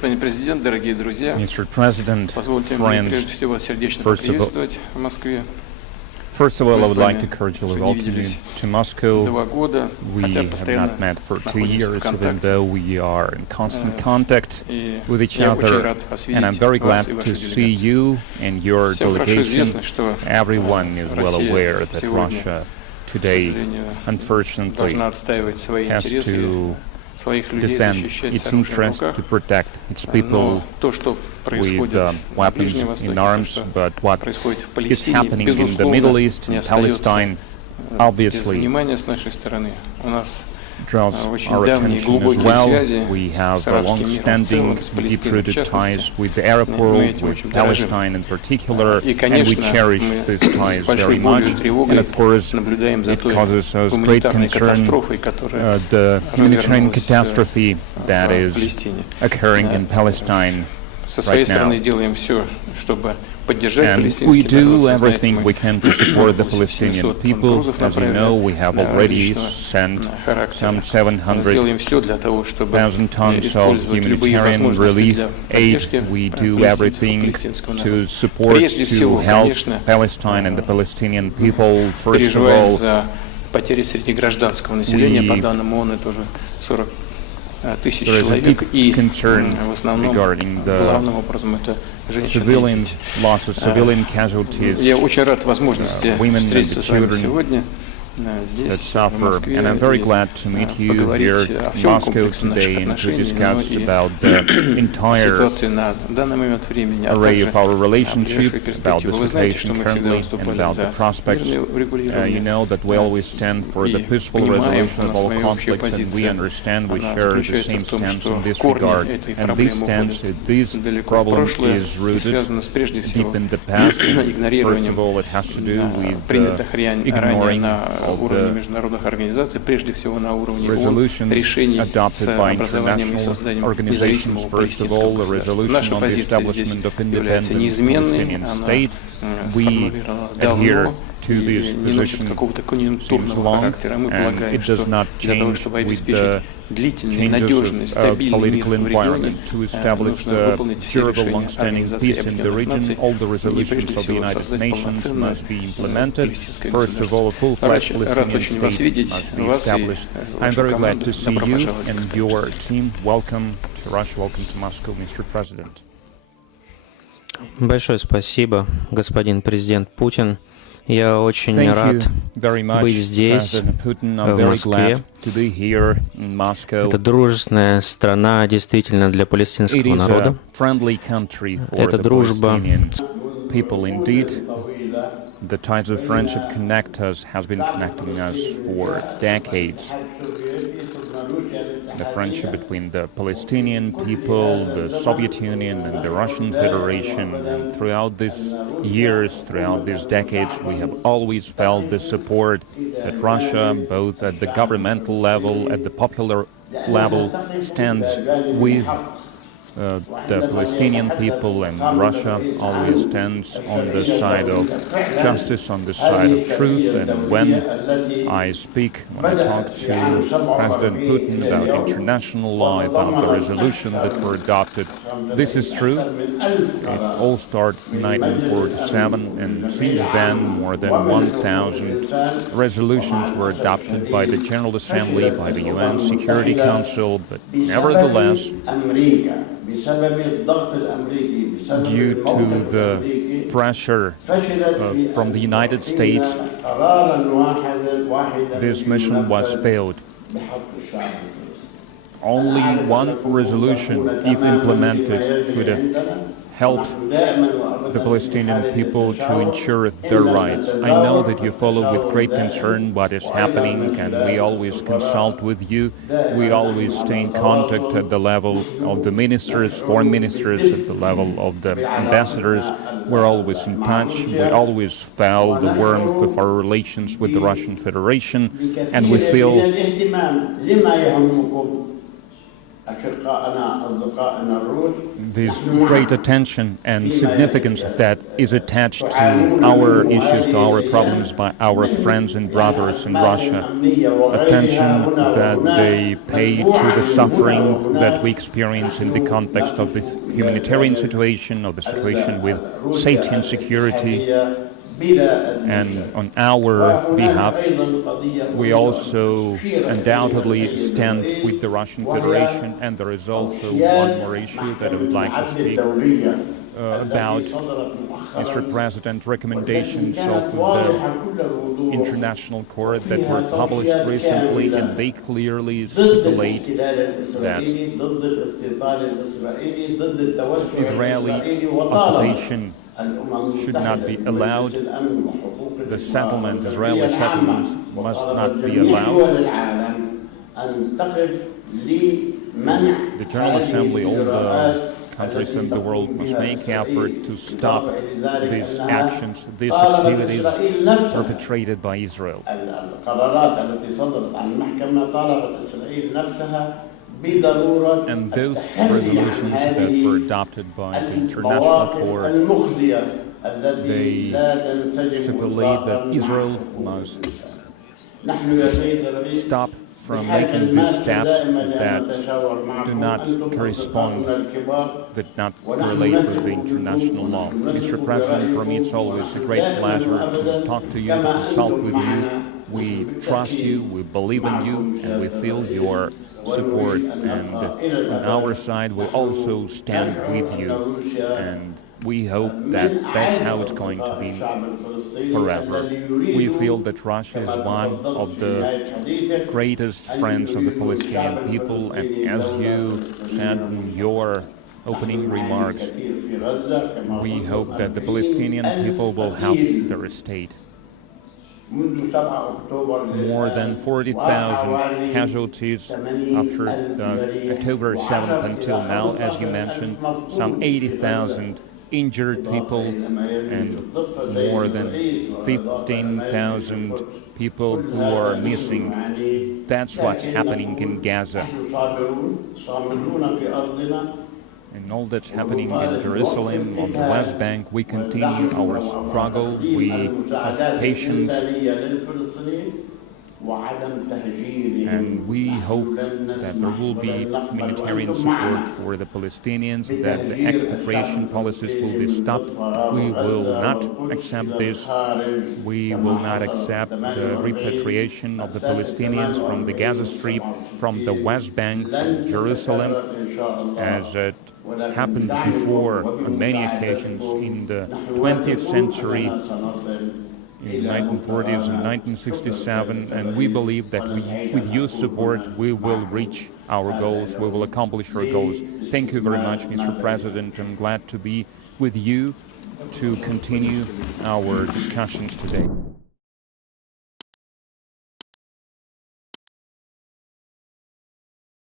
Mr. President, friends, first of all, I would like to cordially welcome you to Moscow. We have not met for 2 years, even though we are in constant contact with each other, and I'm very glad to see you and your delegation. Everyone is well aware that Russia today, unfortunately, has to defend its interest, to protect its people with weapons in arms, but what is happening in the Middle East, in Palestine, obviously draws our attention as well. We have long-standing, deep-rooted ties with the Arab world, with Palestine in particular, and we cherish these ties very much. And of course, it causes us great concern, the humanitarian catastrophe that is occurring in Palestine right now. And we do everything we can to support the Palestinian people. As you know, we have already sent some 700,000 tons of humanitarian relief aid. We do everything to support, to help Palestine and the Palestinian people. First of all, there is a deep concern regarding the civilian losses, civilian casualties, women and the children that suffer. And I'm very glad to meet you here in Moscow today and to discuss about the entire array of our relationship, about the situation currently, and about the prospects. You know that we always stand for the peaceful resolution of all conflicts, and we understand we share the same stance in this regard. And this stance, this problem is rooted deep in the past. First of all, it has to do with ignoring the resolutions adopted by international organizations. First of all, the resolution on the establishment of independent Palestinian state. We adhere to this position since long, and it does not change with the changes of political environment. To establish the durable, long-standing peace in the region, all the resolutions of the United Nations must be implemented. First of all, a full-fledged Palestinian state must be established. I'm very glad to see you and your team. Welcome to Russia, welcome to Moscow, Mr. President. Большое спасибо, господин президент Путин. Я очень рад быть здесь, в Москве. Это дружественная страна действительно для палестинского народа. Это дружба. The ties of friendship connect us, has been connecting us for decades. The friendship between the Palestinian people, the Soviet Union, and the Russian Federation. And throughout these years, throughout these decades, we have always felt the support that Russia, both at the governmental level, at the popular level, stands with the Palestinian people, and Russia always stands on the side of justice, on the side of truth. And when I talk to President Putin about international law, about the resolution that were adopted, this is true. It all started in 1947, and since then more than 1,000 resolutions were adopted by the General Assembly, by the UN Security Council, but nevertheless, due to the pressure from the United States, this mission was failed. Only one resolution, if implemented, could have helped the Palestinian people to ensure their rights. I know that you follow with great concern what is happening, and we always consult with you. We always stay in contact at the level of the ministers, foreign ministers, at the level of the ambassadors. We're always in touch. We always felt the warmth of our relations with the Russian Federation, and we feel this great attention and significance that is attached to our issues, to our problems by our friends and brothers in Russia. Attention that they pay to the suffering that we experience in the context of the humanitarian situation, of the situation with safety and security. And on our behalf, we also undoubtedly stand with the Russian Federation, and there is also one more issue that I would like to speak about, Mr. President, recommendations of the International Court that were published recently, and they clearly stipulate that Israeli occupation should not be allowed. The settlement, Israeli settlements, must not be allowed. The General Assembly, all the countries in the world must make effort to stop these actions, these activities perpetrated by Israel. And those resolutions that were adopted by the International Court, they stipulate that Israel must stop from making these steps that do not correspond, that not relate with the international law. Mr. President, for me it's always a great pleasure to talk to you, to consult with you. We trust you, we believe in you, and we feel your support, and on our side we also stand with you, and we hope that that's how it's going to be forever. We feel that Russia is one of the greatest friends of the Palestinian people, and as you said in your opening remarks, we hope that the Palestinian people will have their state. More than 40,000 casualties after October 7th until now, as you mentioned, some 80,000 injured people, and more than 15,000 people who are missing. That's what's happening in Gaza. And all that's happening in Jerusalem, on the West Bank, we continue our struggle, we have patience, and we hope that there will be humanitarian support for the Palestinians, that the expatriation policies will be stopped. We will not accept this. We will not accept the repatriation of the Palestinians from the Gaza Strip, from the West Bank, from Jerusalem, as it happened before on many occasions in the 20th century, in the 1940s and 1967, and we believe that with your support we will reach our goals, we will accomplish our goals. Thank you very much, Mr. President. I'm glad to be with you to continue our discussions today.